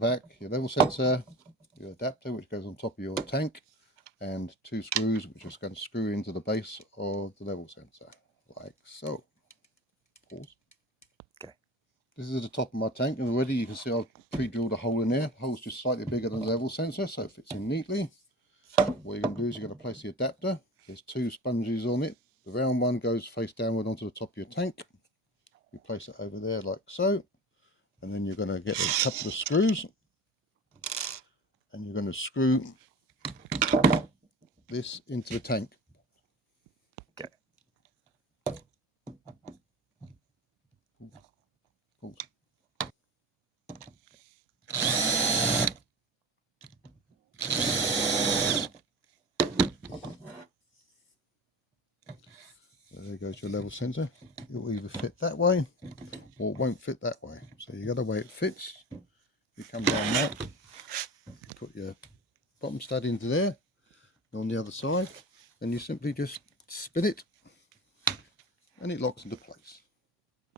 Back your level sensor, your adapter which goes on top of your tank, and 2 screws which are going to screw into the base of the level sensor, like so. Pause. Okay. This is the top of my tank, and already you can see I've pre-drilled a hole in there. The hole's just slightly bigger than the level sensor, so it fits in neatly. What you're going to do is you're going to place the adapter. There's 2 sponges on it. The round one goes face downward onto the top of your tank. You place it over there like so, and then you're going to get a couple of screws, and you're going to screw this into the tank. Okay. Pause. There goes your level sensor. It will either fit that way or it won't fit that way. So you got the way it fits. You come down that, put your bottom stud into there, and on the other side, and you simply just spin it and it locks into place.